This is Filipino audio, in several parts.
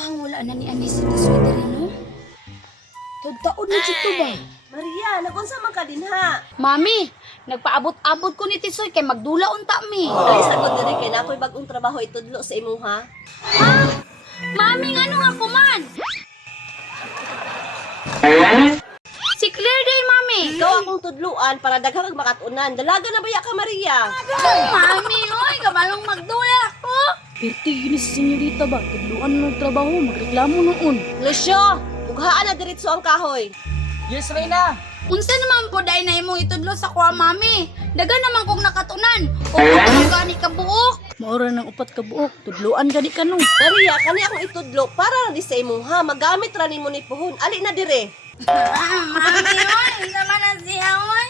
kang wala na ni Anis sa sweater no? Taon na dito ba? Maria, nagunsa man ka din ha. Mami, nagpaabot-abot ko ni Tisoy kay magdula unta mi. Ay, sagod diri kay nakoy bagong trabaho itudlo sa imo ha. Ha? Mami, ngano nga kuman? Si Claire day, Mami. Ikaw akong tudluan para daghang kag makatunan. Dalaga na baya ka, Maria? Mami, oy, kabalong magdula ako. Perti yun si senyorita ba? Tudluan ng trabaho, magreklamo noon. Lucio, ughaan na diretso ang kahoy. Yes, Reyna! Unsa naman po dahil na imong itudlo sa kuha, Mami? Daga naman kong nakatunan. O kung gani ka buok. Maura ng upat ka buok, tudluan gani ka no. Maria, kani akong itudlo para ra di sa imo ha. Magamit ra nimo ni puhon. Ali na dire. Mami, oy, unsa man na siya, oy?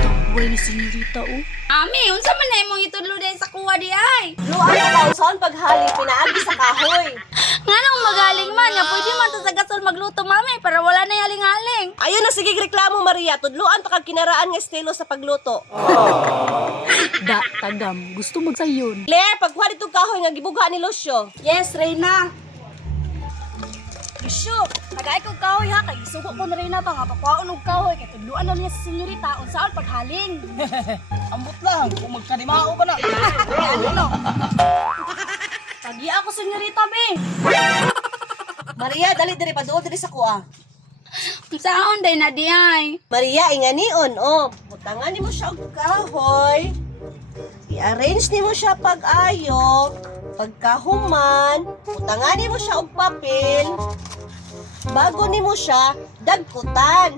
Tabuay ni senyorita oh. Mami, unsa man na imong itudlo dahil sa kuha di ay? Luan ka kausaon paghali pinaagi sa kahoy. Nganong magaling man, nga pwede man to sa gasol magluto, Mami, para wala na yaling-aling. Ayun na sige reklamo, Maria. Tudluan pa kag kinaraan nga estilo sa pagluto. Da, tagam, gusto magsayon. Claire, pagkuha dito kahoy nga gibugha ni Lucio. Yes, Reyna. Lucio, tagay kong kahoy ha, kay isugo ko na rin na ba nga papaon og kahoy, kay tudluan na niya sa senyorita, unsaon paghaling. Ambot lang, kung magkanimao ba na? Ano no? Pagi ako senyorita be. Maria, dali diri paduol diri sa kuha. Saan day na di ay? Maria, inganion, oh. Butangan nimo siya og kahoy. I-arrange nimo siya pag-ayo. Pagkahuman, butangan nimo siya og papel. Bago nimo siya dagkutan.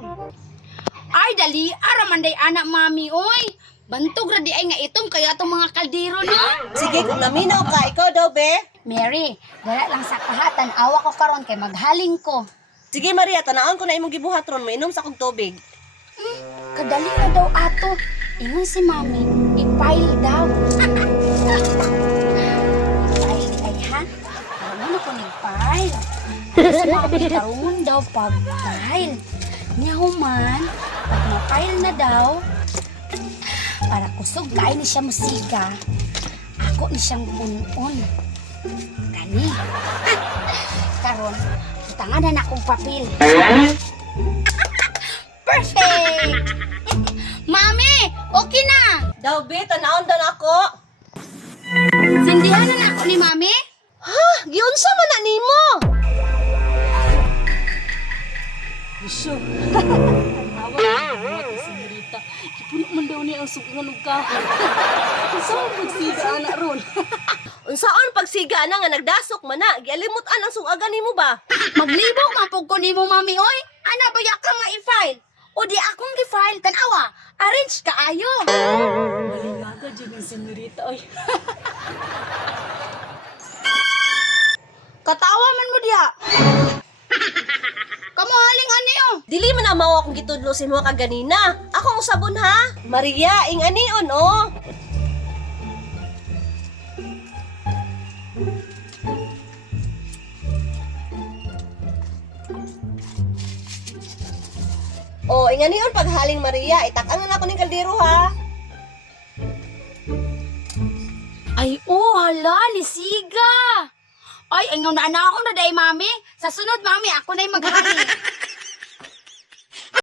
Ay, dali, araman day anak, Mami, oy. Bantog ra di ay nga itom kaya atong mga kaldero, no? Sige, kung naminaw ka, ikaw daw, be. Mary, dala lang sa kahatan, awa ko karon kay maghaling ko. Sige, Maria, tanaon ko na imong gibuhat ron. Mainom sa kong tubig. Kadali na daw ato. Ingon si Mami, i-file daw. I-file di ay ha? Ano na ko nag-file? Ano si Mami, karoon daw pag-file. Niya human, pag ma-file na daw, para kusog kain ni siya musiga, ako ni siyang punon. Kani. Karon, utangan na akong papel. Perfect! Mami, okay na! Daw, be, tanaon daw na ako. Sindihan na ako ni Mami? Ha? Giunsa man na nimo? Lucio, ang hawak ni senyorita. Kipuno man daw niya ang sukungan og kahoy. Unsaon pagsiga anak ron? Unsaon pagsiga na nga nagdasok man na? Gialimut-an ang sugagan nimo ba? Maglibog mapog ko ni mo, Mami, oy! Ana ba ka nga i-file? O di akong i-file, tanawa, arrange ka ayo. Malingaga dyan ang senyorita ay. Katawa man mo diha. Kamu haling aniyo. Dili man na mao akong gitudlo sa mga kaganina. Akong usabon ha? Maria, ing anion, oh. Oh, ing anion paghaling Maria. Itak-an na ako ning kaldero ha. Ay, oh, hala, ni Siga. Ay, ang na ako na day, Mami. Sa sunod, Mami, ako na yung maghali.